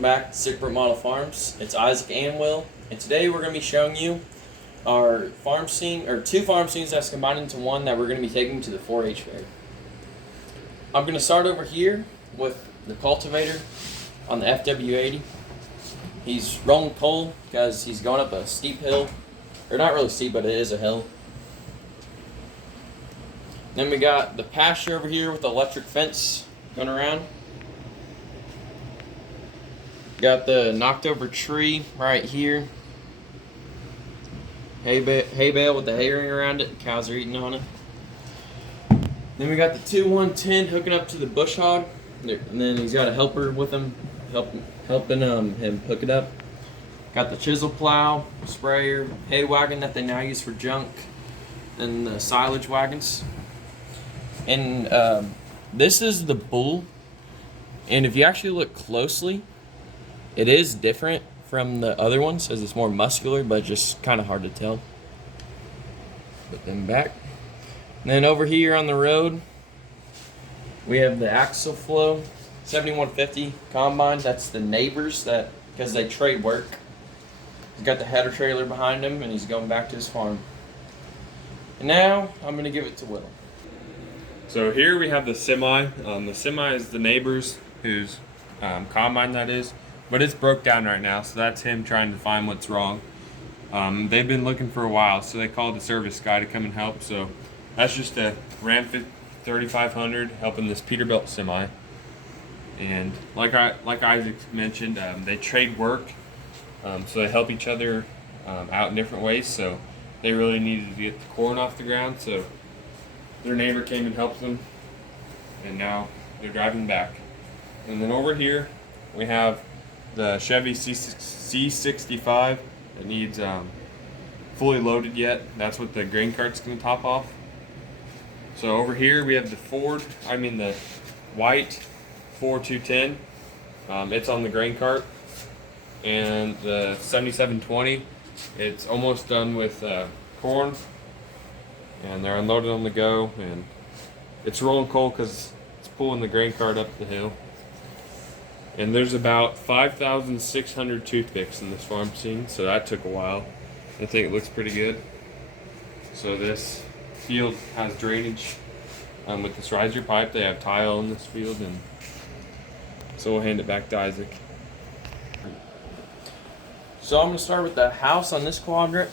welcome back to Sickbrook Model Farms. It's Isaac and Will, and today we're going to be showing you our farm scene, or two farm scenes that's combined into one that we're going to be taking to the 4-H fair. I'm going to start over here with the cultivator on the FW80. He's rolling coal because he's going up a steep hill, or not really steep, but it is a hill. Then we got the pasture over here with the electric fence going around. Got the knocked over tree right here. Hay bale with the hay ring around it. Cows are eating on it. Then we got the 2-1-10 hooking up to the bush hog. And then he's got a helper with him, helping him hook it up. Got the chisel plow, sprayer, hay wagon that they now use for junk, and the silage wagons. And this is the bull. And if you actually look closely, it is different from the other ones as it's more muscular, but just kind of hard to tell. Put them back. And then over here on the road, we have the Axle Flow 7150 combine. That's the neighbors that, because they trade work. He's got the header trailer behind him, and he's going back to his farm. And now I'm going to give it to Will. So here we have the semi. The semi is the neighbors whose combine that is. But it's broke down right now, so that's him trying to find what's wrong. They've been looking for a while, so they called the service guy to come and help. So that's just a Ram 3500 helping this Peterbilt semi. And like Isaac mentioned, they trade work, so they help each other out in different ways. So they really needed to get the corn off the ground, so their neighbor came and helped them, and now they're driving back. And then over here we have the Chevy C65. It needs fully loaded yet. That's what the grain cart's going to top off. So over here we have the the white Ford 210. It's on the grain cart. And the 7720, it's almost done with corn. And they're unloaded on the go. And it's rolling coal because it's pulling the grain cart up the hill. And there's about 5,600 toothpicks in this farm scene, so that took a while. I think it looks pretty good. So this field has drainage with this riser pipe. They have tile in this field, and so we'll hand it back to Isaac. So I'm going to start with the house on this quadrant.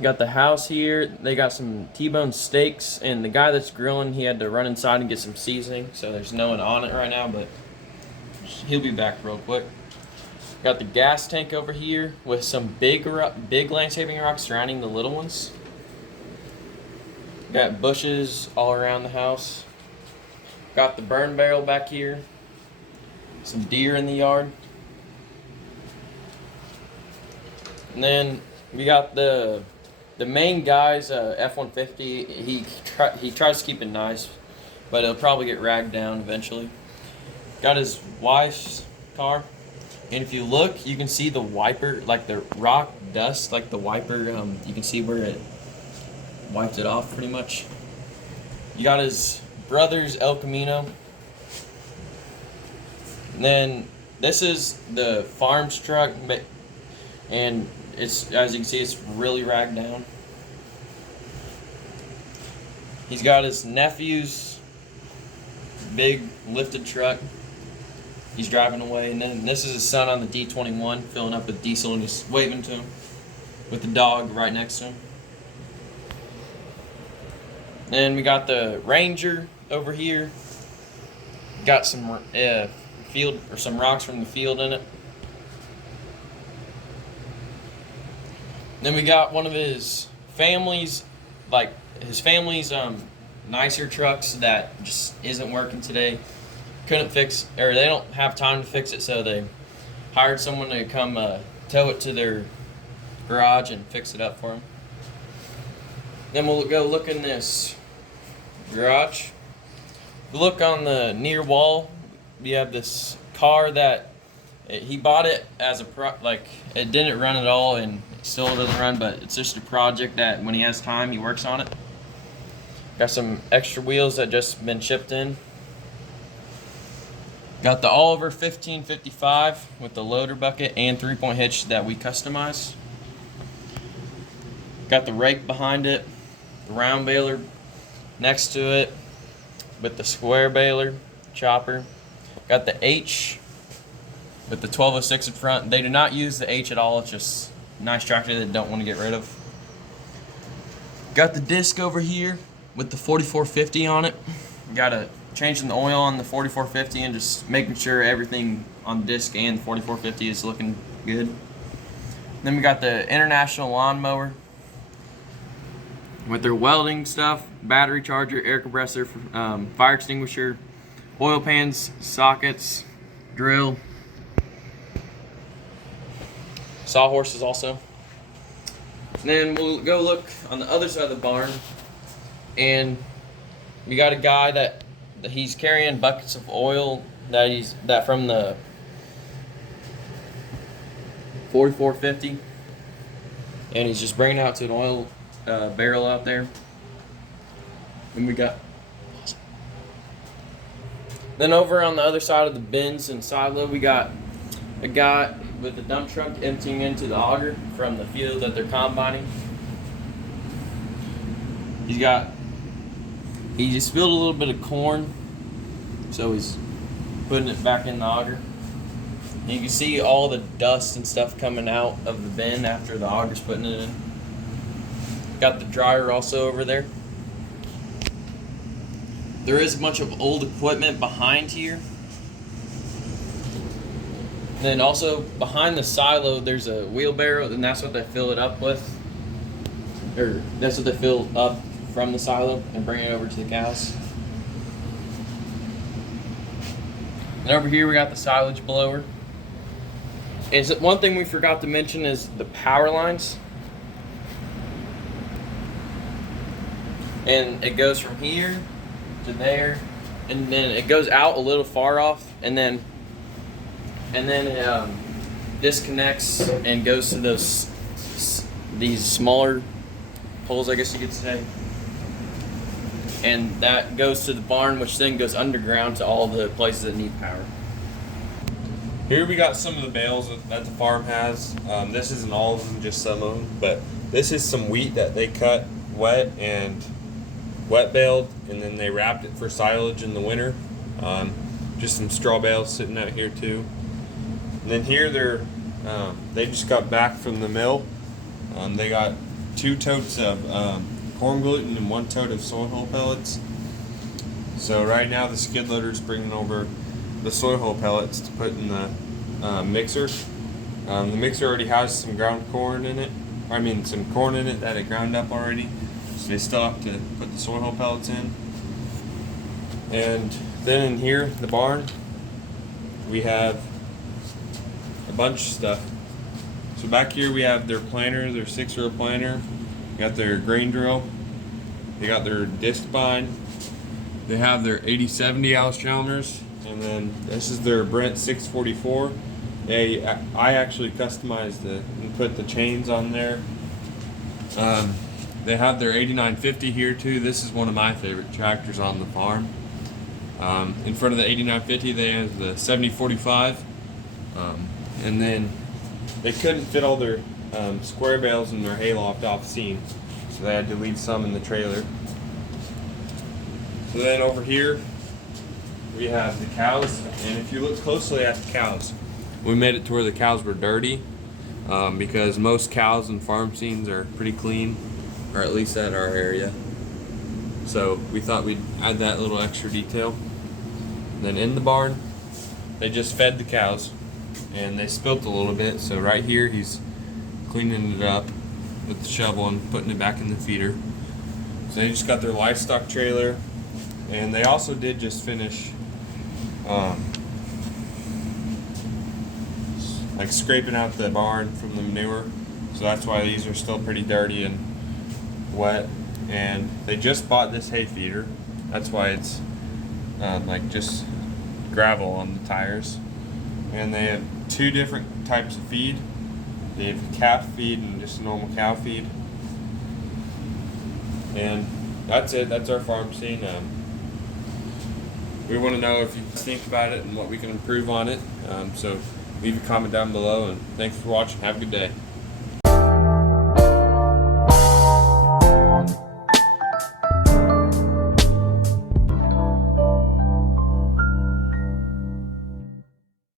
Got the house here. They got some T-bone steaks, and the guy that's grilling, he had to run inside and get some seasoning, so there's no one on it right now, but he'll be back real quick. Got the gas tank over here with some big landscaping rocks surrounding the little ones. Got bushes all around the house. Got the burn barrel back here. Some deer in the yard. And then we got the main guy's F-150. He tries to keep it nice, but it'll probably get ragged down eventually. Got his wife's car, and if you look, you can see the wiper, like the rock dust, like the wiper, you can see where it wiped it off pretty much. You got his brother's El Camino. And then this is the farm's truck, and it's, as you can see, it's really ragged down. He's got his nephew's big lifted truck. He's driving away, and then this is his son on the D21 filling up with diesel, and he's waving to him with the dog right next to him. Then we got the Ranger over here. Got some field, or some rocks from the field in it. Then we got one of his family's nicer trucks that just isn't working today. Couldn't fix, or they don't have time to fix it, so they hired someone to come tow it to their garage and fix it up for them. Then we'll go look in this garage. Look on the near wall. We have this car that he bought it as it didn't run at all, and it still doesn't run, but it's just a project that when he has time, he works on it. Got some extra wheels that just been shipped in. Got the Oliver 1555 with the loader bucket and 3-point hitch that we customized. Got the rake behind it, the round baler next to it with the square baler, chopper. Got the H with the 1206 in front. They do not use the H at all. It's just a nice tractor that they don't want to get rid of. Got the disc over here with the 4450 on it. Got a changing the oil on the 4450 and just making sure everything on the disc and 4450 is looking good. Then we got the International lawnmower with their welding stuff, battery charger, air compressor, fire extinguisher, oil pans, sockets, drill, sawhorses also. And then we'll go look on the other side of the barn, and we got a guy that he's carrying buckets of oil that from the 4450, and he's just bringing it out to an oil barrel out there. And we got then over on the other side of the bins and silo, we got a guy with the dump truck emptying into the auger from the field that they're combining. He just spilled a little bit of corn, so he's putting it back in the auger. And you can see all the dust and stuff coming out of the bin after the auger's putting it in. Got the dryer also over there. There is a bunch of old equipment behind here. Then also behind the silo there's a wheelbarrow, and that's what they fill it up with. Or that's what they fill up from the silo and bring it over to the cows. And over here we got the silage blower. One thing we forgot to mention is the power lines. And it goes from here to there, and then it goes out a little far off, and then it disconnects and goes to these smaller poles, I guess you could say, and that goes to the barn, which then goes underground to all the places that need power. Here we got some of the bales that the farm has. This isn't all of them, just some of them, but this is some wheat that they cut wet baled, and then they wrapped it for silage in the winter. Just some straw bales sitting out here too. And then here they just got back from the mill. They got 2 totes of corn gluten and 1 tote of soy hull pellets. So right now the skid loader is bringing over the soy hull pellets to put in the mixer. The mixer already has some ground corn in it. Some corn in it that it ground up already. So they still have to put the soy hull pellets in. And then in here, the barn, we have a bunch of stuff. So back here we have their planter, their 6-row planter. Got their grain drill. They got their disc bind. They have their 80/70 Alice Chalmers. And then this is their Brent 644. I actually customized and put the chains on there. They have their 8950 here too. This is one of my favorite tractors on the farm. In front of the 8950 they have the 7045. And then they couldn't fit all their square bales in their hayloft off scene, so they had to leave some in the trailer. So then over here we have the cows, and if you look closely at the cows, we made it to where the cows were dirty, because most cows in farm scenes are pretty clean, or at least at our area. So we thought we'd add that little extra detail. And then in the barn, they just fed the cows, and they spilt a little bit. So right here, he's cleaning it up with the shovel and putting it back in the feeder. So they just got their livestock trailer, and they also did just finish like scraping out the barn from the manure. So that's why these are still pretty dirty and wet. And they just bought this hay feeder. That's why it's like just gravel on the tires. And they have 2 different types of feed. They have calf feed and just normal cow feed. And that's it. That's our farm scene. we want to know if you think about it and what we can improve on it. So leave a comment down below, and thanks for watching. Have a good day.